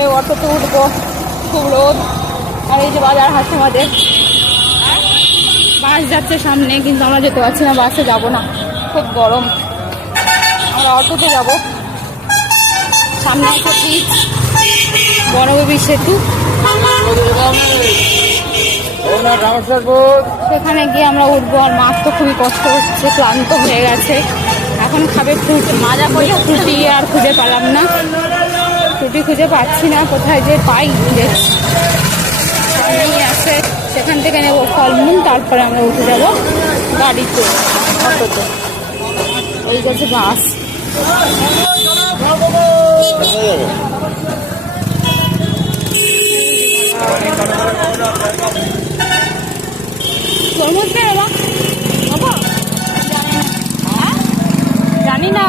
তারপরে অটোতে উঠবো, খুব রোদ। আর এই যে বাজার হাট আমাদের, বাস যাচ্ছে সামনে কিন্তু আমরা যেতে পারছি না, বাসে যাব না, খুব গরম। আমরা অটোতে যাব। সামনে একটা ব্রিজ, বড়বী সেতু, সেখানে গিয়ে আমরা উঠবো। আর মাছ তো খুবই কষ্ট হচ্ছে, ক্লান্ত হয়ে গেছে। এখন খাবে ফ্রুটি, মাজা করে ফ্রুটি আর খুঁজে পেলাম না, ফ্রুটি খুঁজে পাচ্ছি না, কোথায় যে পাই। সামনেই আছে, সেখান থেকে নেবো ফলমূল, তারপরে আমরা উঠে যাবো গাড়িতে, অটোতে। এই গেছে বাস। তরমুজ নেই বাবা, জানি না।